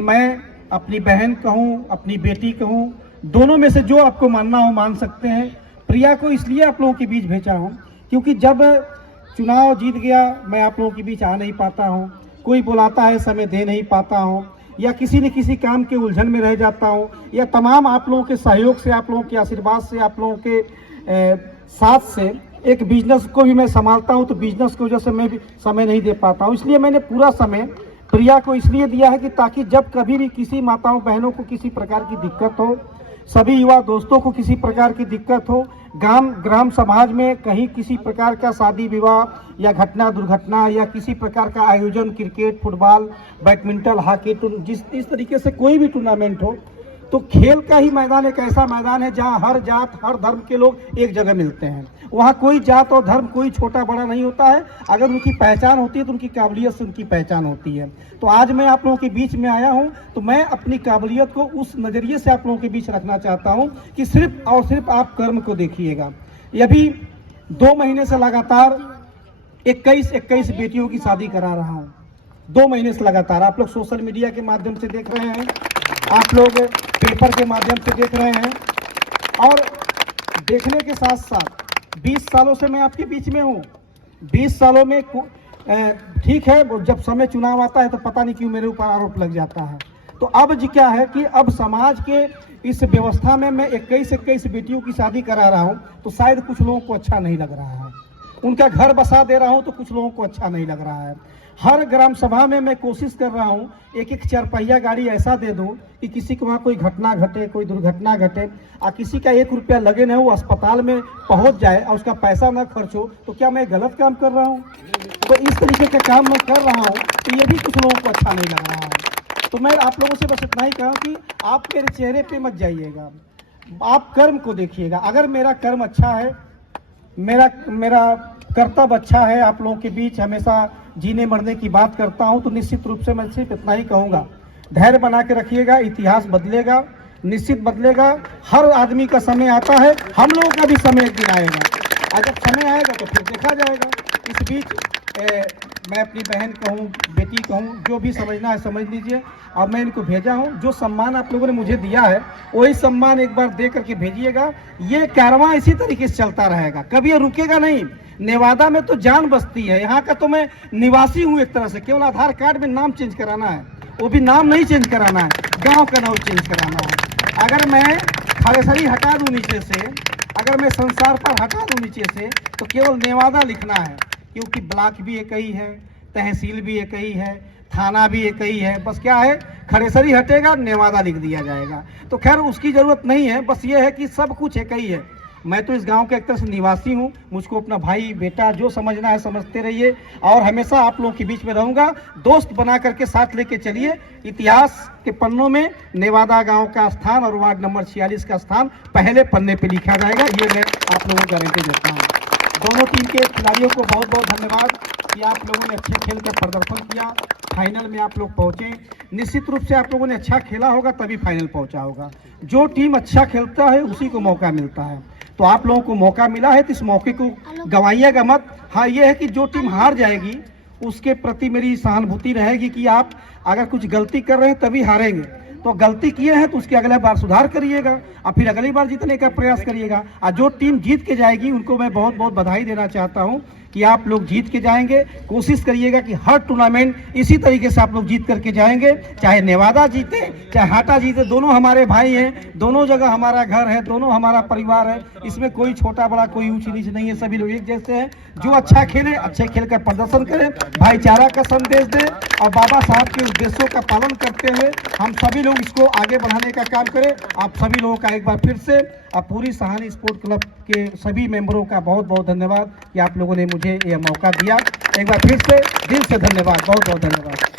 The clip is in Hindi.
मैं अपनी बहन कहूँ, अपनी बेटी कहूँ, दोनों में से जो आपको मानना हो मान सकते हैं। प्रिया को इसलिए आप लोगों के बीच भेजा हूँ क्योंकि जब चुनाव जीत गया मैं आप लोगों के बीच आ नहीं पाता हूँ, कोई बुलाता है समय दे नहीं पाता हूँ, या किसी न किसी काम के उलझन में रह जाता हूँ, या तमाम आप लोगों के सहयोग से, आप लोगों के आशीर्वाद से, आप लोगों के साथ से एक बिजनेस को भी मैं संभालता हूँ, तो बिजनेस की वजह से मैं भी समय नहीं दे पाता हूँ। इसलिए मैंने पूरा समय प्रिया को इसलिए दिया है कि ताकि जब कभी भी किसी माताओं बहनों को किसी प्रकार की दिक्कत हो, सभी युवा दोस्तों को किसी प्रकार की दिक्कत हो, ग्राम समाज में कहीं किसी प्रकार का शादी विवाह या घटना दुर्घटना या किसी प्रकार का आयोजन, क्रिकेट, फुटबॉल, बैडमिंटन, हॉकी, इस तरीके से कोई भी टूर्नामेंट हो, तो खेल का ही मैदान एक ऐसा मैदान है जहां हर जात हर धर्म के लोग एक जगह मिलते हैं। वहां कोई जात और धर्म कोई छोटा बड़ा नहीं होता है। अगर उनकी पहचान होती है तो उनकी काबिलियत से उनकी पहचान होती है। तो आज मैं आप लोगों के बीच में आया हूं तो मैं अपनी काबिलियत को उस नज़रिए से आप लोगों के बीच रखना चाहता हूं कि सिर्फ और सिर्फ आप कर्म को देखिएगा। ये भी 2 महीने से लगातार 21 बेटियों की शादी करा रहा हूँ। 2 महीने से लगातार आप लोग सोशल मीडिया के माध्यम से देख रहे हैं, आप लोग पेपर के माध्यम से देख रहे हैं, और देखने के साथ साथ 20 सालों से मैं आपके बीच में हूँ। 20 सालों में ठीक है, जब समय चुनाव आता है तो पता नहीं क्यों मेरे ऊपर आरोप लग जाता है। तो अब जी क्या है कि अब समाज के इस व्यवस्था में मैं 21 बेटियों की शादी करा रहा हूँ तो शायद कुछ लोगों को अच्छा नहीं लग रहा है। उनका घर बसा दे रहा हूँ तो कुछ लोगों को अच्छा नहीं लग रहा है। हर ग्राम सभा में मैं कोशिश कर रहा हूँ एक 4 गाड़ी ऐसा दे दूँ कि किसी को वहाँ कोई घटना घटे, कोई दुर्घटना घटे, और किसी का 1 रुपया लगे ना, वो अस्पताल में पहुँच जाए और उसका पैसा ना खर्च हो, तो क्या मैं गलत काम कर रहा हूँ? तो इस तरीके का काम मैं कर रहा हूँ तो ये भी कुछ लोगों को अच्छा नहीं लग रहा है। तो मैं आप लोगों से बस इतना ही कहा कि आप मेरे चेहरे पे मत जाइएगा, आप कर्म को देखिएगा। अगर मेरा कर्म अच्छा है, मेरा कर्तव्य अच्छा है, आप लोगों के बीच हमेशा जीने मरने की बात करता हूं, तो निश्चित रूप से मैं सिर्फ इतना ही कहूँगा, धैर्य बना के रखिएगा। इतिहास बदलेगा, निश्चित बदलेगा। हर आदमी का समय आता है, हम लोगों का भी समय एक दिन आएगा, और जब समय आएगा तो फिर देखा जाएगा। इस बीच मैं अपनी बहन कहूँ, बेटी कहूँ, जो भी समझना है समझ लीजिए। और मैं इनको भेजा हूँ, जो सम्मान आप लोगों ने मुझे दिया है वही सम्मान एक बार दे करके भेजिएगा। ये कारवां इसी तरीके से चलता रहेगा, कभी ये रुकेगा नहीं। नेवादा में तो जान बसती है, यहाँ का तो मैं निवासी हूँ एक तरह से। केवल आधार कार्ड में नाम चेंज कराना है, वो भी नाम नहीं चेंज कराना है, गाँव का नाम चेंज कराना है। अगर मैं खड़ेसरी हटा दूँ नीचे से, अगर मैं संसार पर हटा दूँ नीचे से, तो केवल नेवादा लिखना है, क्योंकि ब्लॉक भी एक ही है, तहसील भी एक ही है, थाना भी एक ही है। बस क्या है, खड़ेसरी हटेगा, नेवादा लिख दिया जाएगा। तो खैर उसकी ज़रूरत नहीं है, बस ये है कि सब कुछ एक ही है। मैं तो इस गांव के एक तरह से निवासी हूं, मुझको अपना भाई बेटा जो समझना है समझते रहिए, और हमेशा आप लोगों के बीच में रहूंगा। दोस्त बना करके साथ लेके चलिए। इतिहास के पन्नों में नेवादा गांव का स्थान और वार्ड नंबर 46 का स्थान पहले पन्ने पे लिखा जाएगा, ये मैं आप लोगों को गारंटी देता हूँ। दोनों टीम के खिलाड़ियों को बहुत बहुत धन्यवाद कि आप लोगों ने अच्छे खेल का प्रदर्शन किया, फाइनल में आप लोग पहुंचे। निश्चित रूप से आप लोगों ने अच्छा खेला होगा तभी फाइनल पहुंचा होगा। जो टीम अच्छा खेलता है उसी को मौका मिलता है, तो आप लोगों को मौका मिला है तो इस मौके को गंवाइएगा मत। हाँ, ये है कि जो टीम हार जाएगी उसके प्रति मेरी सहानुभूति रहेगी कि आप अगर कुछ गलती कर रहे हैं तभी हारेंगे, तो गलती किए हैं तो उसके अगले बार सुधार करिएगा और फिर अगली बार जीतने का प्रयास करिएगा। और जो टीम जीत के जाएगी उनको मैं बहुत बहुत बधाई देना चाहता हूं कि आप लोग जीत के जाएंगे। कोशिश करिएगा कि हर टूर्नामेंट इसी तरीके से आप लोग जीत करके जाएंगे, चाहे नेवादा जीते चाहे हाटा जीते, दोनों हमारे भाई हैं, दोनों जगह हमारा घर है, दोनों हमारा परिवार है। इसमें कोई छोटा बड़ा कोई ऊंच नीच नहीं है, सभी लोग एक जैसे हैं। जो अच्छा खेले, अच्छे खेल का प्रदर्शन करें, भाईचारा का संदेश दें और बाबा साहब के उद्देश्यों का पालन करते हुए हम सभी लोग इसको आगे बढ़ाने का काम करें। आप सभी लोगों का एक बार फिर से और पूरी सहानी स्पोर्ट क्लब के सभी मेंबरों का बहुत बहुत धन्यवाद कि आप लोगों ने मुझे यह मौका दिया। एक बार फिर से दिल से धन्यवाद, बहुत बहुत धन्यवाद।